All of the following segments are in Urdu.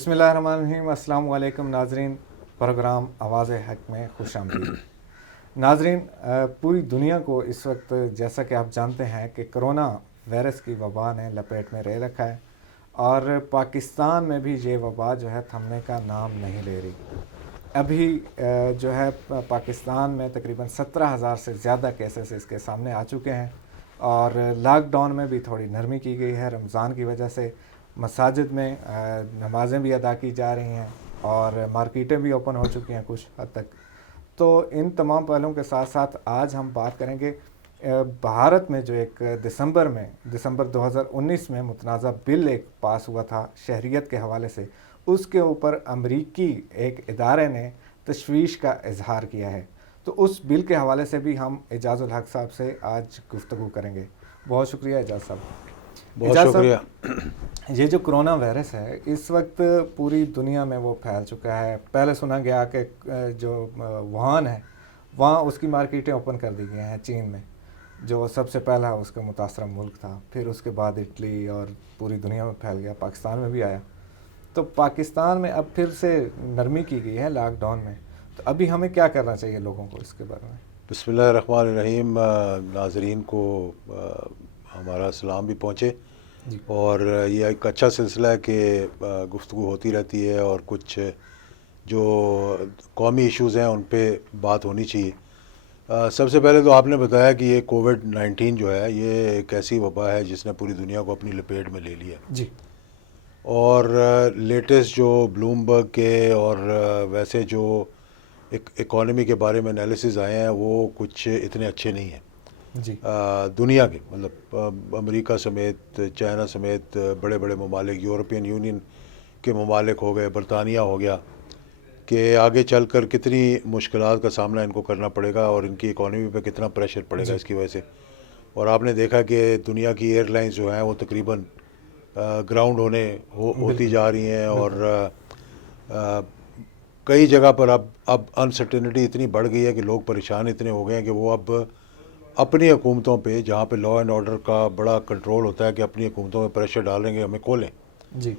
بسم اللہ الرحمن الرحیم۔ السلام علیکم ناظرین، پروگرام آواز حق میں خوش آمدید۔ ناظرین، پوری دنیا کو اس وقت جیسا کہ آپ جانتے ہیں کہ کرونا وائرس کی وبا نے لپیٹ میں لے رکھا ہے، اور پاکستان میں بھی یہ وبا جو ہے تھمنے کا نام نہیں لے رہی۔ ابھی جو ہے پاکستان میں تقریباً 17,000 سے زیادہ کیسز اس کے سامنے آ چکے ہیں، اور لاک ڈاؤن میں بھی تھوڑی نرمی کی گئی ہے۔ رمضان کی وجہ سے مساجد میں نمازیں بھی ادا کی جا رہی ہیں، اور مارکیٹیں بھی اوپن ہو چکی ہیں کچھ حد تک۔ تو ان تمام پہلوؤں کے ساتھ ساتھ آج ہم بات کریں گے بھارت میں جو ایک دسمبر 2019 میں متنازع بل ایک پاس ہوا تھا شہریت کے حوالے سے، اس کے اوپر امریکی ایک ادارے نے تشویش کا اظہار کیا ہے۔ تو اس بل کے حوالے سے بھی ہم اعجاز الحق صاحب سے آج گفتگو کریں گے۔ بہت شکریہ اعجاز صاحب۔ بہت شکریہ۔ یہ جو کرونا وائرس ہے اس وقت پوری دنیا میں وہ پھیل چکا ہے۔ پہلے سنا گیا کہ جو ووہان ہے وہاں اس کی مارکیٹیں اوپن کر دی گئی ہیں، چین میں، جو سب سے پہلا اس کا متاثرہ ملک تھا۔ پھر اس کے بعد اٹلی اور پوری دنیا میں پھیل گیا، پاکستان میں بھی آیا۔ تو پاکستان میں اب پھر سے نرمی کی گئی ہے لاک ڈاؤن میں۔ تو ابھی ہمیں کیا کرنا چاہیے لوگوں کو اس کے بارے میں؟ بسم اللہ الرحمن الرحیم۔ ناظرین کو ہمارا سلام بھی پہنچے جی۔ اور یہ ایک اچھا سلسلہ ہے کہ گفتگو ہوتی رہتی ہے، اور کچھ جو قومی ایشوز ہیں ان پہ بات ہونی چاہیے۔ سب سے پہلے تو آپ نے بتایا کہ یہ کووڈ-19 جو ہے یہ ایک ایسی وبا ہے جس نے پوری دنیا کو اپنی لپیٹ میں لے لیا۔ جی۔ اور لیٹسٹ جو بلومبرگ کے اور ویسے جو اکانومی کے بارے میں انالیسز آئے ہیں وہ کچھ اتنے اچھے نہیں ہیں۔ جی۔ دنیا کے مطلب امریکہ سمیت، چائنا سمیت بڑے بڑے ممالک، یورپین یونین کے ممالک ہو گئے، برطانیہ ہو گیا، کہ آگے چل کر کتنی مشکلات کا سامنا ان کو کرنا پڑے گا، اور ان کی اکانومی پہ کتنا پریشر پڑے گا اس کی وجہ سے۔ اور آپ نے دیکھا کہ دنیا کی ایئر لائنز جو ہیں وہ تقریباً گراؤنڈ ہوتی جا رہی ہیں، اور کئی جگہ پر اب انسرٹینٹی اتنی بڑھ گئی ہے کہ لوگ پریشان اتنے ہو گئے ہیں کہ وہ اب اپنی حکومتوں پہ، جہاں پہ لا اینڈ آرڈر کا بڑا کنٹرول ہوتا ہے، کہ اپنی حکومتوں پہ پریشر ڈالیں گے ہمیں کھولیں۔ جی۔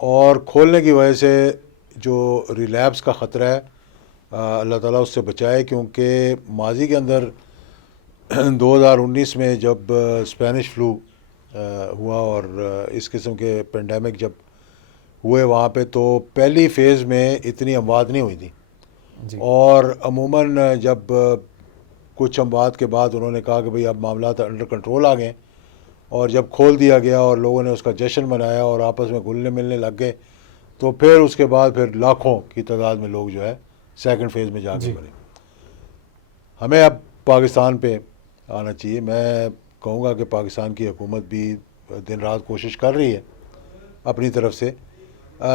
اور کھولنے کی وجہ سے جو ریلیپس کا خطرہ ہے اللہ تعالیٰ اس سے بچائے، کیونکہ ماضی کے اندر 2019 میں جب اسپینش فلو ہوا اور اس قسم کے پینڈیمک جب ہوئے وہاں پہ، تو پہلی فیز میں اتنی اموات نہیں ہوئی تھی، جی۔ اور عموماً جب کچھ اموات کے بعد انہوں نے کہا کہ بھئی اب معاملات انڈر کنٹرول آ گئے، اور جب کھول دیا گیا اور لوگوں نے اس کا جشن منایا اور آپس میں گھلنے ملنے لگ گئے، تو پھر اس کے بعد پھر لاکھوں کی تعداد میں لوگ جو ہے سیکنڈ فیز میں جا کے مرے۔ ہمیں اب پاکستان پہ آنا چاہیے۔ میں کہوں گا کہ پاکستان کی حکومت بھی دن رات کوشش کر رہی ہے اپنی طرف سے،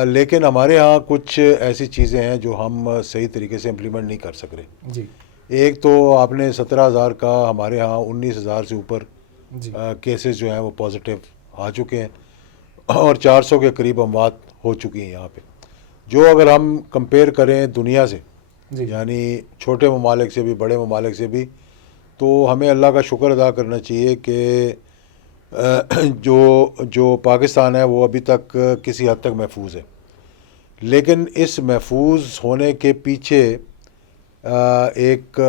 لیکن ہمارے ہاں کچھ ایسی چیزیں ہیں جو ہم صحیح طریقے سے امپلیمنٹ نہیں کر سک رہے۔ جی۔ ایک تو آپ نے 17,000 کا، ہمارے ہاں 19,000 سے اوپر جی۔ کیسز جو ہیں وہ پازیٹیو آ چکے ہیں، اور 400 کے قریب اموات ہو چکی ہیں یہاں پہ۔ جو اگر ہم کمپیئر کریں دنیا سے، جی۔ یعنی چھوٹے ممالک سے بھی، بڑے ممالک سے بھی، تو ہمیں اللہ کا شکر ادا کرنا چاہیے کہ جو پاکستان ہے وہ ابھی تک کسی حد تک محفوظ ہے۔ لیکن اس محفوظ ہونے کے پیچھے ایک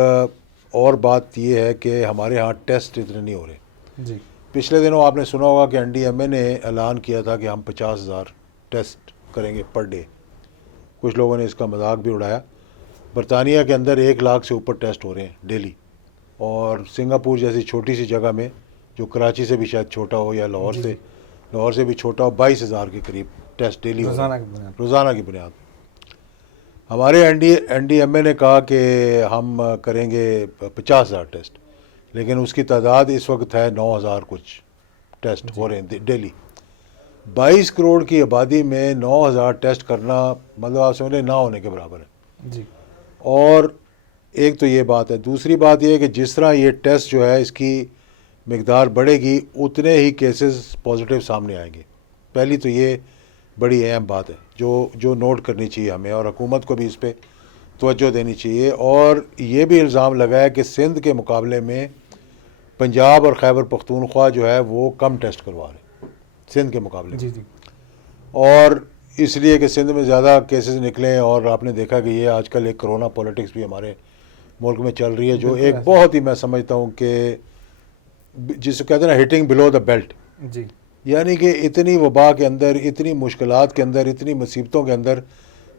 اور بات یہ ہے کہ ہمارے ہاں ٹیسٹ اتنے نہیں ہو رہے۔ جی۔ پچھلے دنوں آپ نے سنا ہوگا کہ NDMA نے اعلان کیا تھا کہ ہم 50,000 ٹیسٹ کریں گے پر ڈے۔ کچھ لوگوں نے اس کا مذاق بھی اڑایا۔ برطانیہ کے اندر 1 لاکھ سے اوپر ٹیسٹ ہو رہے ہیں ڈیلی، اور سنگاپور جیسی چھوٹی سی جگہ میں، جو کراچی سے بھی شاید چھوٹا ہو یا لاہور سے بھی چھوٹا ہو، 22,000 کے قریب ٹیسٹ ڈیلی ہو رہے ہیں، روزانہ کی بنیاد۔ ہمارے NDMA نے کہا کہ ہم کریں گے 50,000 ٹیسٹ، لیکن اس کی تعداد اس وقت ہے 9,000 کچھ ٹیسٹ ہو رہے ہیں ڈیلی۔ 22 کروڑ کی آبادی میں 9,000 ٹیسٹ کرنا مطلب آپ سمجھ لیں نہ ہونے کے برابر ہے۔ جی۔ اور ایک تو یہ بات ہے، دوسری بات یہ ہے کہ جس طرح یہ ٹیسٹ جو ہے اس کی مقدار بڑھے گی، اتنے ہی کیسز پازیٹیو سامنے آئیں گے۔ پہلی تو یہ بڑی اہم بات ہے جو نوٹ کرنی چاہیے ہمیں، اور حکومت کو بھی اس پہ توجہ دینی چاہیے۔ اور یہ بھی الزام لگا ہے کہ سندھ کے مقابلے میں پنجاب اور خیبر پختونخوا جو ہے وہ کم ٹیسٹ کروا رہے ہیں سندھ کے مقابلے میں۔ جی۔ جی۔ اور اس لیے کہ سندھ میں زیادہ کیسز نکلیں، اور آپ نے دیکھا کہ یہ آج کل ایک کرونا پولیٹکس بھی ہمارے ملک میں چل رہی ہے، جو ایک بہت ہی میں سمجھتا ہوں کہ جس کو کہتے ہیں نا ہٹنگ بلو دا بیلٹ، جی یعنی کہ اتنی وبا کے اندر، اتنی مشکلات کے اندر، اتنی مصیبتوں کے اندر،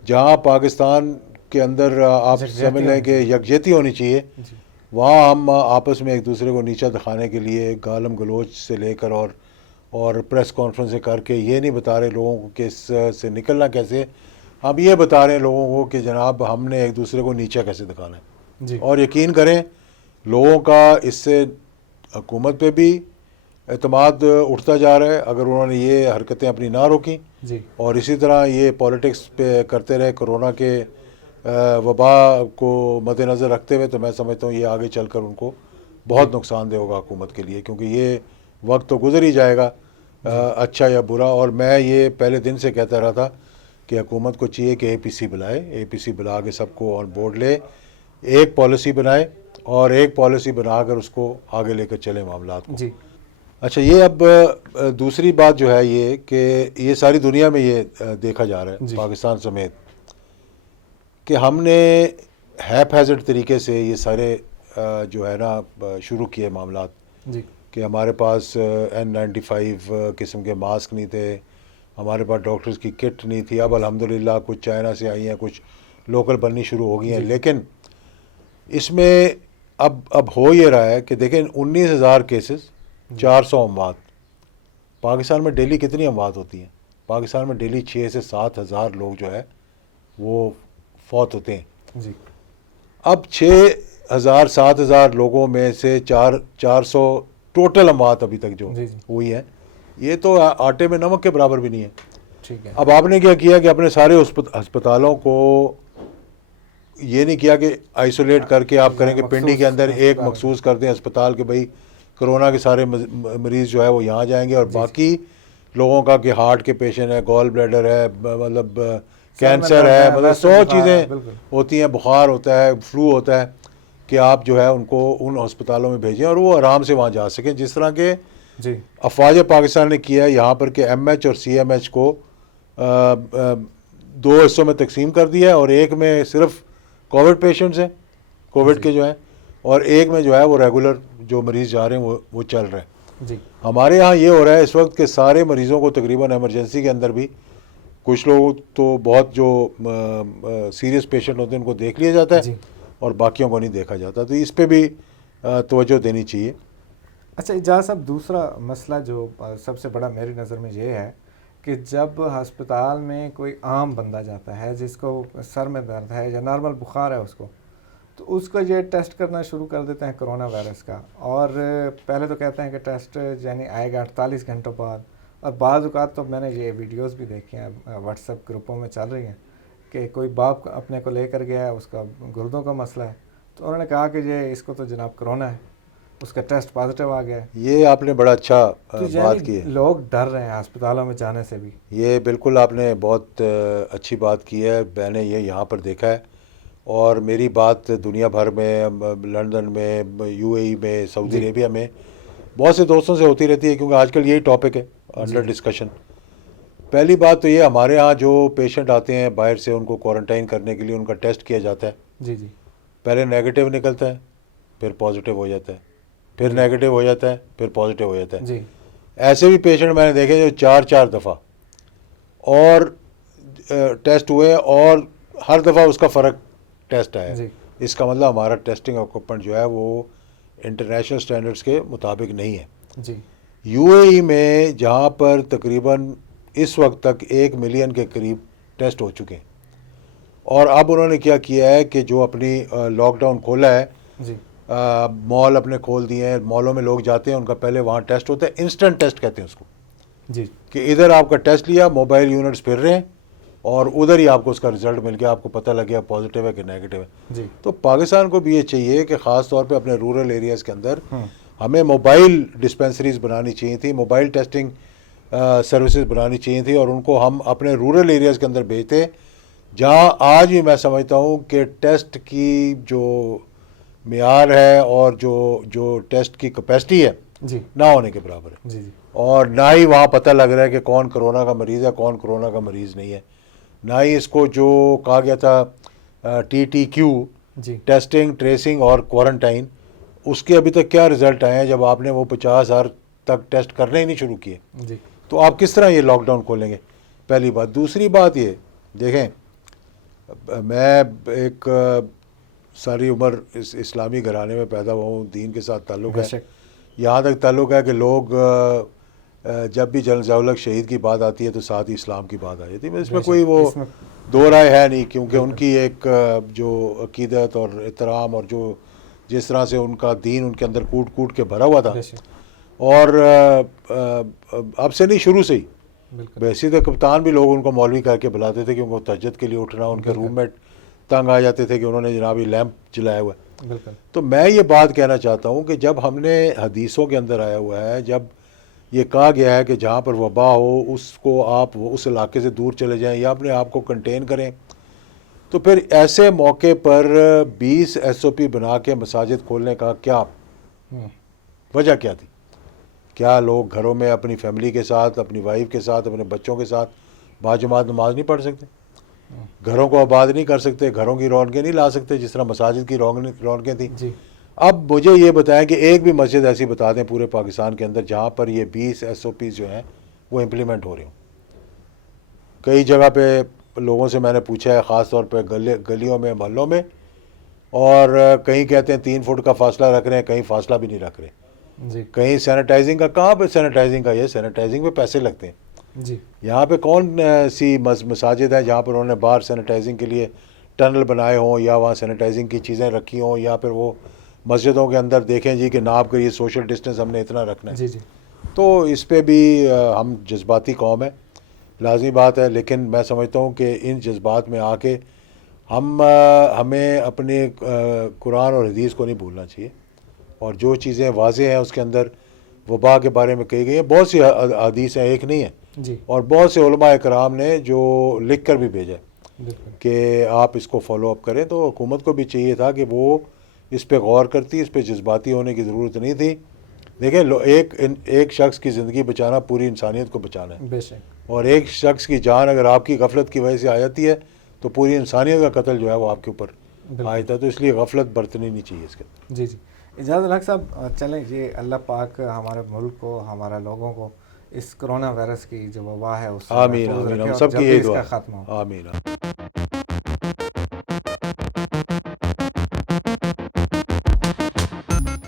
جہاں پاکستان کے اندر آپ سمجھ لیں کہ یکجہتی ہونی چاہیے، جی وہاں ہم آپس میں ایک دوسرے کو نیچا دکھانے کے لیے گالم گلوچ سے لے کر اور پریس کانفرنسیں کر کے یہ نہیں بتا رہے لوگوں کو کہ اس سے نکلنا کیسے، ہم یہ بتا رہے ہیں لوگوں کو کہ جناب ہم نے ایک دوسرے کو نیچا کیسے دکھانا ہے۔ جی اور یقین کریں لوگوں کا اس سے حکومت پہ بھی اعتماد اٹھتا جا رہا ہے، اگر انہوں نے یہ حرکتیں اپنی نہ روکیں جی اور اسی طرح یہ پالیٹکس پہ کرتے رہے کرونا کے وبا کو مد نظر رکھتے ہوئے، تو میں سمجھتا ہوں یہ آگے چل کر ان کو بہت نقصان دہ ہوگا حکومت کے لیے، کیونکہ یہ وقت تو گزر ہی جائے گا اچھا یا برا۔ اور میں یہ پہلے دن سے کہتا رہا تھا کہ حکومت کو چاہیے کہ APC بلائے، APC بلا کے سب کو آن بورڈ لے، ایک پالیسی بنائے اور ایک پالیسی بنا کر اس کو آگے لے کر چلے معاملات کو۔ جی اچھا، یہ اب دوسری بات جو ہے یہ کہ یہ ساری دنیا میں یہ دیکھا جا رہا ہے پاکستان سمیت کہ ہم نے ہیپ ہیزڈ طریقے سے یہ سارے جو ہے نا شروع کیے معاملات، جی کہ ہمارے پاس N95 قسم کے ماسک نہیں تھے، ہمارے پاس ڈاکٹرز کی کٹ نہیں تھی۔ اب الحمدللہ کچھ چائنا سے آئی ہیں، کچھ لوکل بننی شروع ہو گئی ہیں، لیکن اس میں اب ہو یہ رہا ہے کہ دیکھیں 19,000 کیسز، 400 اموات۔ پاکستان میں ڈیلی کتنی اموات ہوتی ہیں؟ پاکستان میں ڈیلی 6 سے 7 ہزار لوگ جو ہے وہ فوت ہوتے ہیں۔ جی اب 6,000 7,000 لوگوں میں سے 400 ٹوٹل اموات ابھی تک جو ہوئی ہیں، یہ تو آٹے میں نمک کے برابر بھی نہیں ہے۔ ٹھیک ہے۔ اب آپ نے کیا کیا کہ اپنے سارے ہسپتالوں کو یہ نہیں کیا کہ آئسولیٹ کر کے آپ کریں کہ پنڈی کے اندر ایک مخصوص کر دیں ہسپتال کہ بھئی کرونا کے سارے مریض جو ہے وہ یہاں جائیں گے، اور باقی لوگوں کا کہ ہارٹ کے پیشنٹ ہے، گال بلیڈر ہے، مطلب کینسر ہے، مطلب 100 چیزیں ہوتی ہیں، بخار ہوتا ہے، فلو ہوتا ہے، کہ آپ جو ہے ان کو ان ہسپتالوں میں بھیجیں اور وہ آرام سے وہاں جا سکیں، جس طرح کے جی افواج پاکستان نے کیا ہے یہاں پر کہ MH اور CMH کو 2 حصوں میں تقسیم کر دیا ہے، اور ایک میں صرف کووڈ پیشنٹس ہیں، کووڈ کے جو ہیں، اور ایک میں جو ہے وہ ریگولر جو مریض جا رہے ہیں وہ چل رہے ہیں۔ جی ہمارے ہاں یہ ہو رہا ہے اس وقت کہ سارے مریضوں کو تقریباً ایمرجنسی کے اندر بھی، کچھ لوگ تو بہت جو سیریس پیشنٹ ہوتے ہیں ان کو دیکھ لیا جاتا ہے اور باقیوں کو نہیں دیکھا جاتا، تو اس پہ بھی توجہ دینی چاہیے۔ اچھا اجاز صاحب، دوسرا مسئلہ جو سب سے بڑا میری نظر میں یہ ہے کہ جب ہسپتال میں کوئی عام بندہ جاتا ہے جس کو سر میں درد ہے یا نارمل بخار ہے اس کو، تو اس کو یہ ٹیسٹ کرنا شروع کر دیتے ہیں کرونا وائرس کا، اور پہلے تو کہتے ہیں کہ ٹیسٹ یعنی آئے گا 48 گھنٹوں بعد، اور بعض اوقات تو میں نے یہ ویڈیوز بھی دیکھی ہیں واٹس ایپ گروپوں میں چل رہی ہیں کہ کوئی باپ اپنے کو لے کر گیا ہے، اس کا گردوں کا مسئلہ ہے، تو انہوں نے کہا کہ یہ اس کو تو جناب کرونا ہے، اس کا ٹیسٹ پازیٹیو آ گیا ہے۔ یہ آپ نے بڑا اچھا بات کی ہے، لوگ ڈر رہے ہیں ہسپتالوں میں جانے سے بھی۔ یہ بالکل آپ نے بہت اچھی بات کی ہے، میں نے یہ یہاں پر دیکھا ہے، اور میری بات دنیا بھر میں، لندن میں، UAE میں، سعودی عربیہ میں بہت سے دوستوں سے ہوتی رہتی ہے، کیونکہ آج کل یہی ٹاپک ہے انڈر ڈسکشن۔ پہلی بات تو یہ ہمارے ہاں جو پیشنٹ آتے ہیں باہر سے، ان کو کوارنٹائن کرنے کے لیے ان کا ٹیسٹ کیا جاتا ہے۔ جی جی پہلے نیگیٹو نکلتا ہے، پھر پازیٹیو ہو جاتا ہے، پھر نیگیٹو ہو جاتا ہے، پھر پازیٹیو ہو جاتا ہے۔ جی ایسے بھی پیشنٹ میں نے دیکھے جو 4 دفعہ اور ٹیسٹ ہوئے، اور ہر دفعہ اس کا فرق ٹیسٹ آیا۔ اس کا مطلب ہمارا ٹیسٹنگ اکوپمنٹ جو ہے وہ انٹرنیشنل سٹینڈرڈز کے مطابق نہیں ہے۔ جی UAE میں جہاں پر تقریباً اس وقت تک 1 ملین کے قریب ٹیسٹ ہو چکے ہیں، اور اب انہوں نے کیا کیا ہے کہ جو اپنی لاک ڈاؤن کھولا ہے، جی مال اپنے کھول دیے ہیں، مالوں میں لوگ جاتے ہیں، ان کا پہلے وہاں ٹیسٹ ہوتا ہے، انسٹنٹ ٹیسٹ کہتے ہیں اس کو، جی کہ ادھر آپ کا ٹیسٹ لیا، موبائل یونٹس پھر رہے ہیں، اور ادھر ہی آپ کو اس کا رزلٹ مل گیا، آپ کو پتہ لگ گیا پازیٹیو ہے کہ نیگیٹو ہے۔ جی تو پاکستان کو بھی یہ چاہیے کہ خاص طور پہ اپنے رورل ایریاز کے اندر ہمیں موبائل ڈسپینسریز بنانی چاہیے تھی، موبائل ٹیسٹنگ سروسز بنانی چاہیے تھی، اور ان کو ہم اپنے رورل ایریاز کے اندر بھیجتے، جہاں آج بھی میں سمجھتا ہوں کہ ٹیسٹ کی جو معیار ہے اور جو ٹیسٹ کی کیپیسٹی ہے جی نہ ہونے کے برابر ہے. جی جی اور نہ ہی وہاں پتہ لگ رہا ہے کہ کون کرونا کا مریض ہے کون کرونا کا مریض نہیں ہے. نہ ہی اس کو جو کہا گیا تھا TTQ جی ٹیسٹنگ ٹریسنگ اور کوارنٹائن, اس کے ابھی تک کیا رزلٹ آئے ہیں جب آپ نے وہ 50,000 تک ٹیسٹ کرنے ہی نہیں شروع کیے. جی تو آپ کس طرح یہ لاک ڈاؤن کھولیں گے؟ پہلی بات. دوسری بات یہ دیکھیں, میں ایک ساری عمر اس اسلامی گھرانے میں پیدا ہوا ہوں, دین کے ساتھ تعلق بے ہے. شک. یہاں تک تعلق ہے کہ لوگ جب بھی جنرل ضیاء الحق شہید کی بات آتی ہے تو ساتھ ہی اسلام کی بات آ جاتی ہے. اس میں کوئی وہ اس میں دو رائے ہے نہیں, کیونکہ ان کی ایک جو عقیدت اور احترام اور جو جس طرح سے ان کا دین ان کے اندر کوٹ کوٹ کے بھرا ہوا تھا, بے شک اور اب سے نہیں شروع سے ہی. بالکل ویسے تو کپتان بھی لوگ ان کو مولوی کر کے بلاتے تھے, کیونکہ تہجد کے لیے اٹھنا, ان کے روم میٹ تنگ آ جاتے تھے کہ انہوں نے جناب یہ لیمپ جلایا ہوا ہے. بالکل تو میں یہ بات کہنا چاہتا ہوں کہ جب ہم نے حدیثوں کے اندر آیا ہوا ہے, جب یہ کہا گیا ہے کہ جہاں پر وبا ہو اس کو آپ اس علاقے سے دور چلے جائیں یا اپنے آپ کو کنٹین کریں, تو پھر ایسے موقع پر 20 SOP بنا کے مساجد کھولنے کا کیا وجہ کیا تھی؟ کیا لوگ گھروں میں اپنی فیملی کے ساتھ, اپنی وائف کے ساتھ, اپنے بچوں کے ساتھ باجماعت نماز نہیں پڑھ سکتے؟ گھروں کو آباد نہیں کر سکتے, گھروں کی رونقیں نہیں لا سکتے جس طرح مساجد کی رونقیں تھیں؟ جی اب مجھے یہ بتائیں کہ ایک بھی مسجد ایسی بتا دیں پورے پاکستان کے اندر جہاں پر یہ 20 SOPs جو ہیں وہ امپلیمنٹ ہو رہے ہوں. کئی جگہ پہ لوگوں سے میں نے پوچھا ہے, خاص طور پہ گلیوں میں, محلوں میں, اور کہیں کہتے ہیں 3 فٹ کا فاصلہ رکھ رہے ہیں, کہیں فاصلہ بھی نہیں رکھ رہے, جی کہیں سینیٹائزنگ کا. کہاں پہ سینیٹائزنگ کا؟ یہ سینیٹائزنگ پہ پیسے لگتے ہیں. جی یہاں پہ کون سی مساجد ہیں جہاں پر انہوں نے باہر سینیٹائزنگ کے لیے ٹنل بنائے ہوں یا وہاں سینیٹائزنگ کی چیزیں رکھی ہوں, یا پھر وہ مسجدوں کے اندر دیکھیں جی کہ ناب کے یہ سوشل ڈسٹینس ہم نے اتنا رکھنا ہے. جی جی تو اس پہ بھی ہم جذباتی قوم ہے, لازمی بات ہے, لیکن میں سمجھتا ہوں کہ ان جذبات میں آ کے ہمیں اپنے قرآن اور حدیث کو نہیں بھولنا چاہیے, اور جو چیزیں واضح ہیں اس کے اندر وبا کے بارے میں کہی گئی ہیں. بہت سی حدیث ہیں, ایک نہیں ہیں, جی اور بہت سے علماء کرام نے جو لکھ کر بھی بھیجا بالکل کہ آپ اس کو فالو اپ کریں. تو حکومت کو بھی چاہیے تھا کہ وہ اس پہ غور کرتی, اس پہ جذباتی ہونے کی ضرورت نہیں تھی. دیکھیں, ایک شخص کی زندگی بچانا پوری انسانیت کو بچانا ہے, بے شک اور ایک شخص کی جان اگر آپ کی غفلت کی وجہ سے آ جاتی ہے تو پوری انسانیت کا قتل جو ہے وہ آپ کے اوپر آ جاتا ہے. تو اس لیے غفلت برتنی نہیں چاہیے اس کے. جی جی اجازت الحق صاحب, چلیں یہ اللہ پاک ہمارے ملک کو, ہمارے لوگوں کو اس کرونا وائرس کی جو وبا ہے اس سے آمین محفوظ آمین, رکھے ہم اور سب کی جلدی یہی اس دعا کا ہے. خاتمہ ہو. آمین.